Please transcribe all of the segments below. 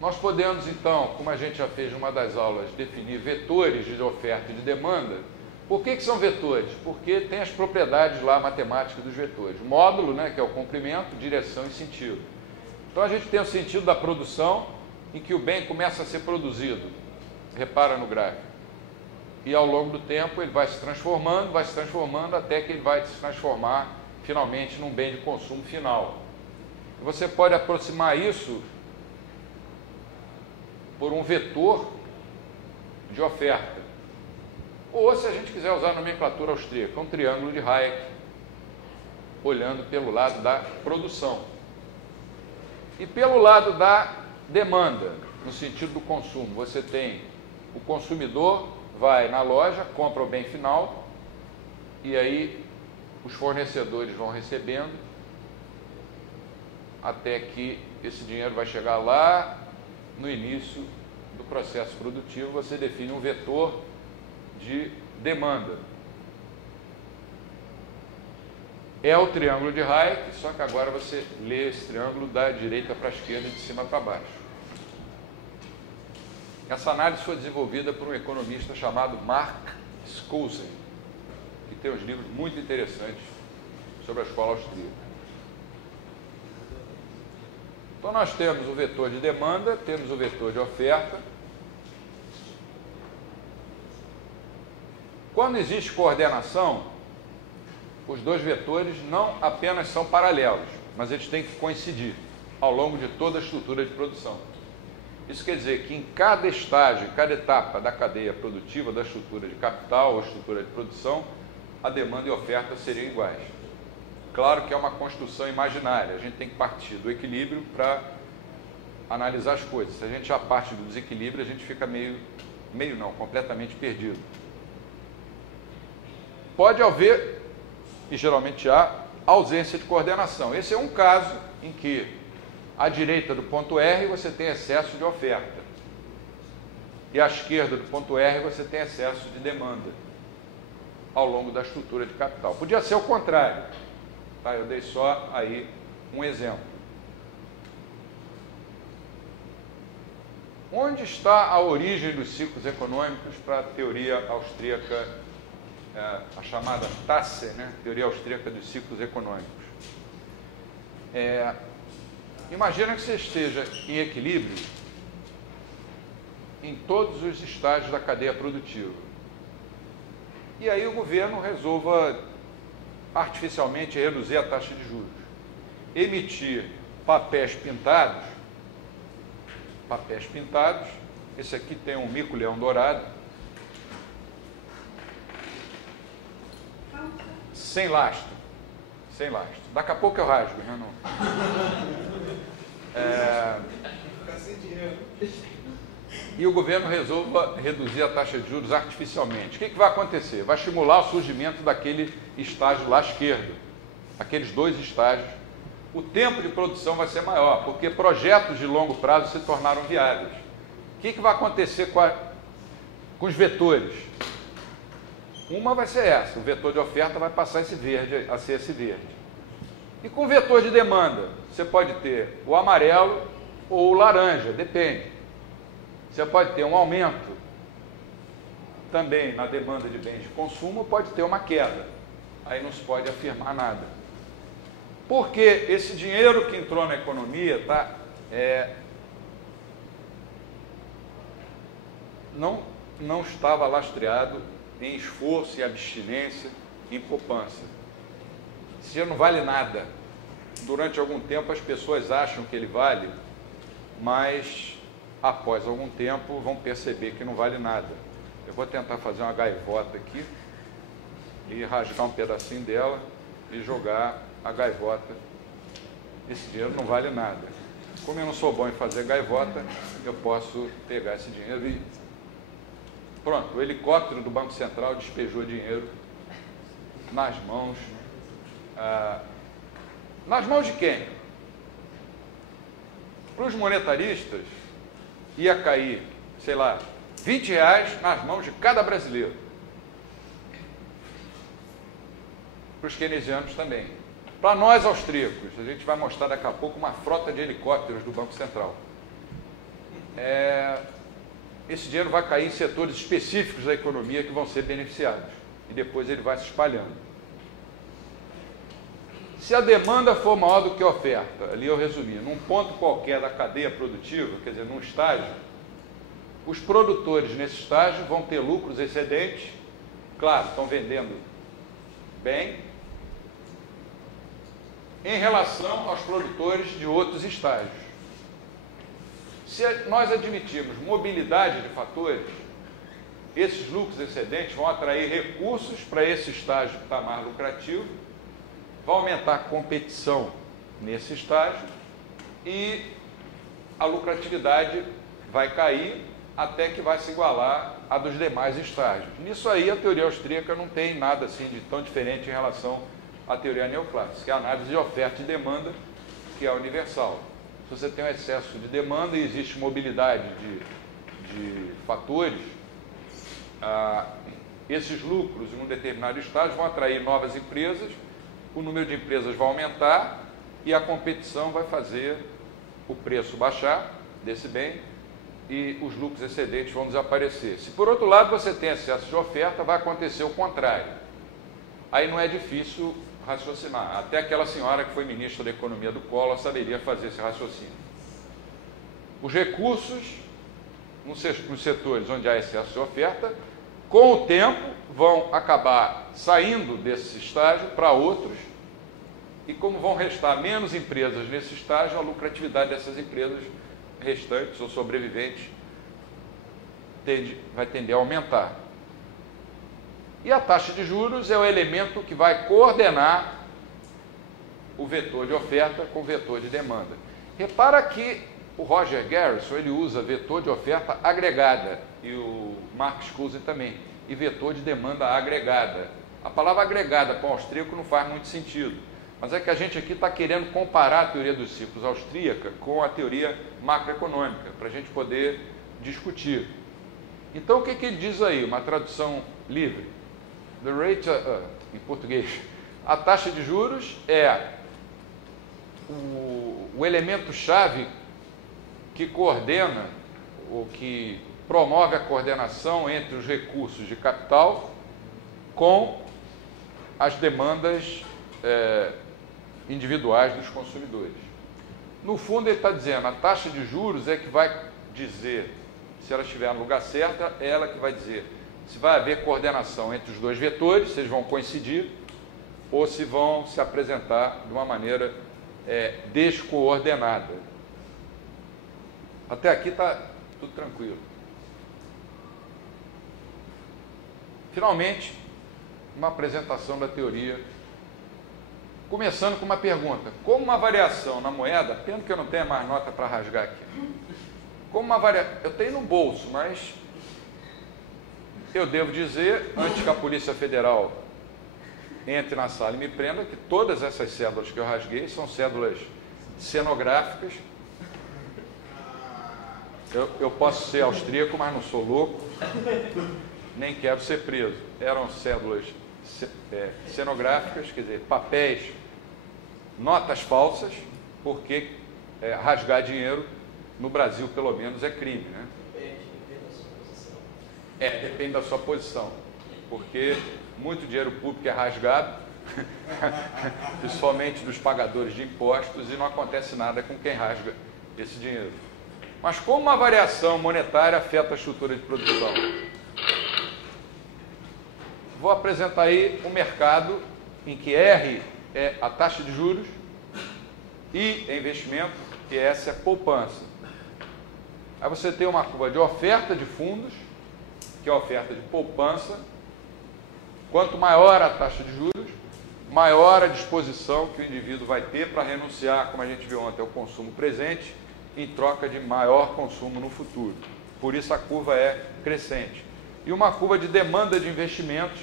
Nós podemos, então, como a gente já fez em uma das aulas, definir vetores de oferta e de demanda. Por que são vetores? Porque tem as propriedades lá matemáticas dos vetores. Módulo, né, que é o comprimento, direção e sentido. Então a gente tem o sentido da produção, em que o bem começa a ser produzido. Repara no gráfico. E ao longo do tempo ele vai se transformando até que ele vai se transformar finalmente num bem de consumo final. Você pode aproximar isso por um vetor de oferta. Ou, se a gente quiser usar a nomenclatura austríaca, um triângulo de Hayek, olhando pelo lado da produção. E pelo lado da demanda, no sentido do consumo, você tem o consumidor, vai na loja, compra o bem final, e aí os fornecedores vão recebendo, até que esse dinheiro vai chegar lá. No início do processo produtivo, você define um vetor de demanda. É o triângulo de Hayek, só que agora você lê esse triângulo da direita para a esquerda e de cima para baixo. Essa análise foi desenvolvida por um economista chamado Mark Skousen, que tem uns livros muito interessantes sobre a escola austríaca. Então nós temos o vetor de demanda, temos o vetor de oferta. Quando existe coordenação, os dois vetores não apenas são paralelos, mas eles têm que coincidir ao longo de toda a estrutura de produção. Isso quer dizer que em cada estágio, em cada etapa da cadeia produtiva, da estrutura de capital ou estrutura de produção, a demanda e a oferta seriam iguais. Claro que é uma construção imaginária, a gente tem que partir do equilíbrio para analisar as coisas. Se a gente já parte do desequilíbrio, a gente fica completamente perdido. Pode haver, e geralmente há, ausência de coordenação. Esse é um caso em que, à direita do ponto R, você tem excesso de oferta. E à esquerda do ponto R, você tem excesso de demanda ao longo da estrutura de capital. Podia ser o contrário. Tá, eu dei só aí um exemplo. Onde está a origem dos ciclos econômicos para a teoria austríaca, a chamada TASSE, né? Teoria austríaca dos ciclos econômicos? Imagina que você esteja em equilíbrio em todos os estágios da cadeia produtiva. E aí o governo resolva artificialmente reduzir a taxa de juros, emitir papéis pintados, esse aqui tem um mico-leão dourado, sem lastro, daqui a pouco eu rasgo, né? E o governo resolva reduzir a taxa de juros artificialmente. O que vai acontecer? Vai estimular o surgimento daquele estágio lá esquerdo, aqueles dois estágios. O tempo de produção vai ser maior, porque projetos de longo prazo se tornaram viáveis. O que vai acontecer com os vetores? Uma vai ser essa, o vetor de oferta vai passar a ser esse verde. E com o vetor de demanda, você pode ter o amarelo ou o laranja, depende. Você pode ter um aumento também na demanda de bens de consumo, pode ter uma queda. Aí não se pode afirmar nada. Porque esse dinheiro que entrou na economia não estava lastreado em esforço e abstinência, em poupança. Esse dinheiro não vale nada. Durante algum tempo as pessoas acham que ele vale, mas após algum tempo vão perceber que não vale nada. Eu vou tentar fazer uma gaivota aqui e rasgar um pedacinho dela e jogar a gaivota. Esse dinheiro não vale nada. Como eu não sou bom em fazer gaivota, eu posso pegar esse dinheiro e pronto, o helicóptero do Banco Central despejou dinheiro nas mãos. Nas mãos de quem? Para os monetaristas, ia cair, sei lá, R$20 nas mãos de cada brasileiro. Para os keynesianos também. Para nós austríacos, a gente vai mostrar daqui a pouco uma frota de helicópteros do Banco Central. esse dinheiro vai cair em setores específicos da economia que vão ser beneficiados. E depois ele vai se espalhando. Se a demanda for maior do que a oferta, ali eu resumi, num ponto qualquer da cadeia produtiva, quer dizer, num estágio, os produtores nesse estágio vão ter lucros excedentes, claro, estão vendendo bem, em relação aos produtores de outros estágios. Se nós admitirmos mobilidade de fatores, esses lucros excedentes vão atrair recursos para esse estágio que está mais lucrativo, vai aumentar a competição nesse estágio e a lucratividade vai cair até que vai se igualar à dos demais estágios. Nisso aí a teoria austríaca não tem nada assim de tão diferente em relação à teoria neoclássica, que é a análise de oferta e demanda, que é universal. Se você tem um excesso de demanda e existe mobilidade de fatores, esses lucros em um determinado estágio vão atrair novas empresas, o número de empresas vai aumentar e a competição vai fazer o preço baixar desse bem e os lucros excedentes vão desaparecer. Se por outro lado você tem excesso de oferta, vai acontecer o contrário. Aí não é difícil raciocinar. Até aquela senhora que foi ministra da Economia do Collor saberia fazer esse raciocínio. Os recursos nos setores onde há excesso de oferta, com o tempo, vão acabar saindo desse estágio para outros, e como vão restar menos empresas nesse estágio, a lucratividade dessas empresas restantes ou sobreviventes vai tender a aumentar. E a taxa de juros é o elemento que vai coordenar o vetor de oferta com o vetor de demanda. Repara que o Roger Garrison ele usa vetor de oferta agregada e o Marx Cousy também, e vetor de demanda agregada. A palavra agregada para o austríaco não faz muito sentido, mas é que a gente aqui está querendo comparar a teoria dos ciclos austríaca com a teoria macroeconômica, para a gente poder discutir. Então, o que ele diz aí? Uma tradução livre. The rate, em português, a taxa de juros é o elemento-chave que coordena, ou que promove a coordenação entre os recursos de capital com as demandas individuais dos consumidores. No fundo, ele está dizendo, a taxa de juros é que vai dizer, se ela estiver no lugar certo, é ela que vai dizer se vai haver coordenação entre os dois vetores, se eles vão coincidir, ou se vão se apresentar de uma maneira descoordenada. Até aqui está tudo tranquilo. Finalmente, uma apresentação da teoria, começando com uma pergunta. Como uma variação na moeda, pena que eu não tenha mais nota para rasgar aqui. Como uma variação, eu tenho no bolso, mas eu devo dizer, antes que a Polícia Federal entre na sala e me prenda, que todas essas cédulas que eu rasguei são cédulas cenográficas. Eu posso ser austríaco, mas não sou louco, nem quero ser preso. Eram cédulas cenográficas, quer dizer, papéis, notas falsas, porque rasgar dinheiro no Brasil, pelo menos, é crime, né? Depende da sua posição, porque muito dinheiro público é rasgado, principalmente dos pagadores de impostos, e não acontece nada com quem rasga esse dinheiro. Mas como uma variação monetária afeta a estrutura de produção? Vou apresentar aí um mercado em que R é a taxa de juros, I é investimento e S é poupança. Aí você tem uma curva de oferta de fundos, que é a oferta de poupança. Quanto maior a taxa de juros, maior a disposição que o indivíduo vai ter para renunciar, como a gente viu ontem, ao consumo presente, em troca de maior consumo no futuro. Por isso a curva é crescente. E uma curva de demanda de investimentos,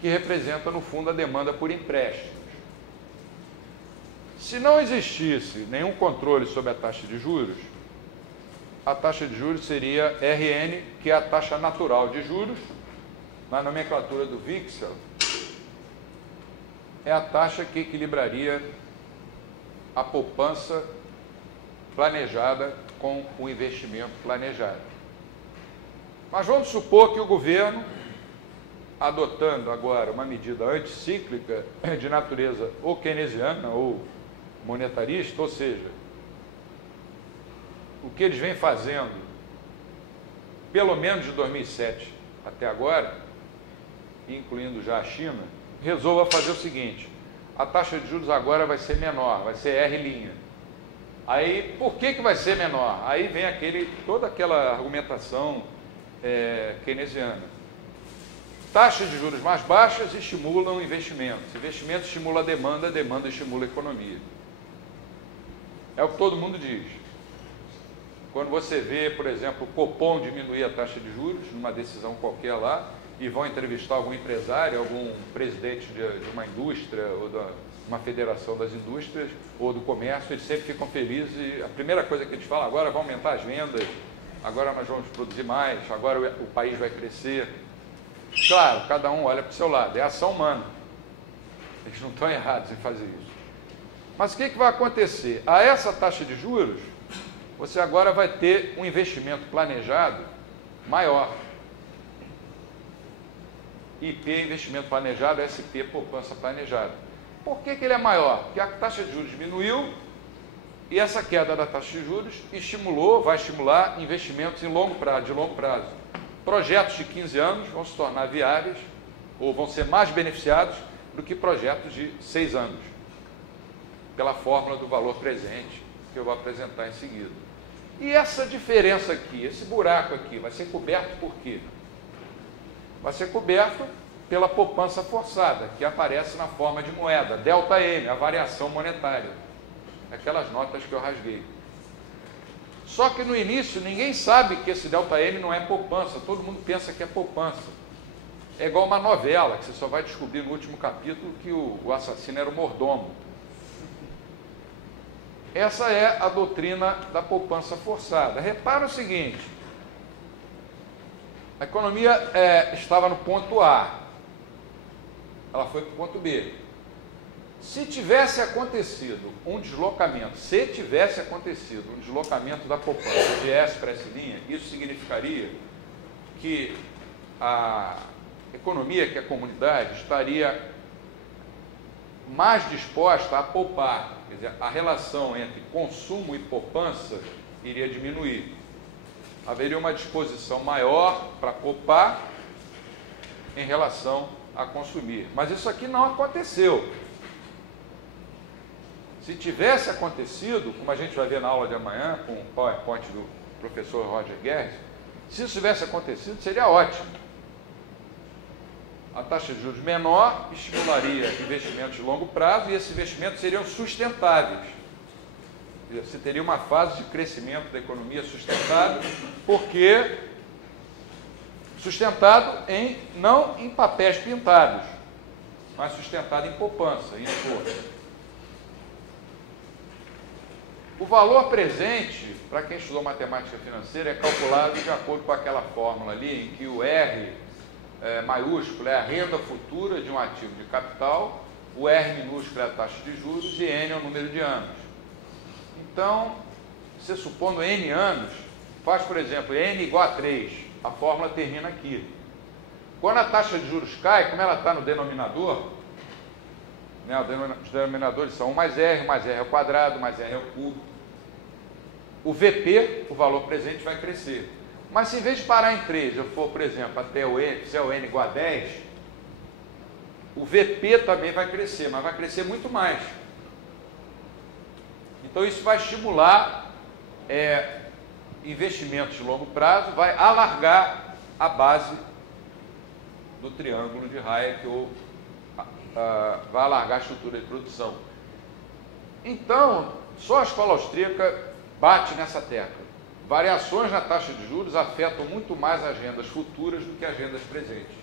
que representa, no fundo, a demanda por empréstimos. Se não existisse nenhum controle sobre a taxa de juros, a taxa de juros seria RN, que é a taxa natural de juros. Na nomenclatura do Wicksell, é a taxa que equilibraria a poupança planejada com o investimento planejado. Mas vamos supor que o governo, adotando agora uma medida anticíclica de natureza ou keynesiana ou monetarista, ou seja, o que eles vêm fazendo, pelo menos de 2007 até agora, incluindo já a China, resolva fazer o seguinte: a taxa de juros agora vai ser menor, vai ser R'. Aí, por que vai ser menor? Aí vem toda aquela argumentação keynesiana. Taxas de juros mais baixas estimulam investimentos. Investimentos estimulam a demanda estimula a economia. É o que todo mundo diz. Quando você vê, por exemplo, o Copom diminuir a taxa de juros, numa decisão qualquer lá, e vão entrevistar algum empresário, algum presidente de uma indústria, ou de uma federação das indústrias, ou do comércio, eles sempre ficam felizes e a primeira coisa que eles falam: agora vai aumentar as vendas, agora nós vamos produzir mais, agora o país vai crescer. Claro, cada um olha para o seu lado, é ação humana. Eles não estão errados em fazer isso. Mas o que vai acontecer? A essa taxa de juros, você agora vai ter um investimento planejado maior. IP, investimento planejado, SP, poupança planejada. Por que ele é maior? Porque a taxa de juros diminuiu e essa queda da taxa de juros vai estimular investimentos de longo prazo. Projetos de 15 anos vão se tornar viáveis ou vão ser mais beneficiados do que projetos de 6 anos, pela fórmula do valor presente, que eu vou apresentar em seguida. E essa diferença aqui, esse buraco aqui, vai ser coberto por quê? Vai ser coberto pela poupança forçada, que aparece na forma de moeda, delta M, a variação monetária. Aquelas notas que eu rasguei. Só que no início ninguém sabe que esse delta M não é poupança, todo mundo pensa que é poupança. É igual uma novela, que você só vai descobrir no último capítulo que o assassino era o mordomo. Essa é a doutrina da poupança forçada. Repara o seguinte: a economia estava no ponto A, ela foi para o ponto B. Se tivesse acontecido um deslocamento, da poupança de S para S', isso significaria que a economia, que a comunidade, estaria mais disposta a poupar. Quer dizer, a relação entre consumo e poupança iria diminuir. Haveria uma disposição maior para poupar em relação a consumir. Mas isso aqui não aconteceu. Se tivesse acontecido, como a gente vai ver na aula de amanhã, com o PowerPoint do professor Roger Guedes, se isso tivesse acontecido, seria ótimo. A taxa de juros menor estimularia investimentos de longo prazo e esses investimentos seriam sustentáveis. Você teria uma fase de crescimento da economia sustentável, porque sustentado não em papéis pintados, mas sustentado em poupança, em esforço. O valor presente, para quem estudou matemática financeira, é calculado de acordo com aquela fórmula ali, em que o R maiúsculo é a renda futura de um ativo de capital, o R minúsculo é a taxa de juros e N é o número de anos. Então, você supondo N anos, faz, por exemplo, N igual a 3, a fórmula termina aqui. Quando a taxa de juros cai, como ela está no denominador, né, os denominadores são 1 mais R ao quadrado, mais R ao cubo. O VP, o valor presente, vai crescer. Mas se em vez de parar em 3, eu for, por exemplo, até o N, se é o N igual a 10, o VP também vai crescer, mas vai crescer muito mais. Então isso vai estimular investimentos de longo prazo, vai alargar a base do triângulo de Hayek, ou vai alargar a estrutura de produção. Então, só a escola austríaca bate nessa tecla. Variações na taxa de juros afetam muito mais as rendas futuras do que as rendas presentes.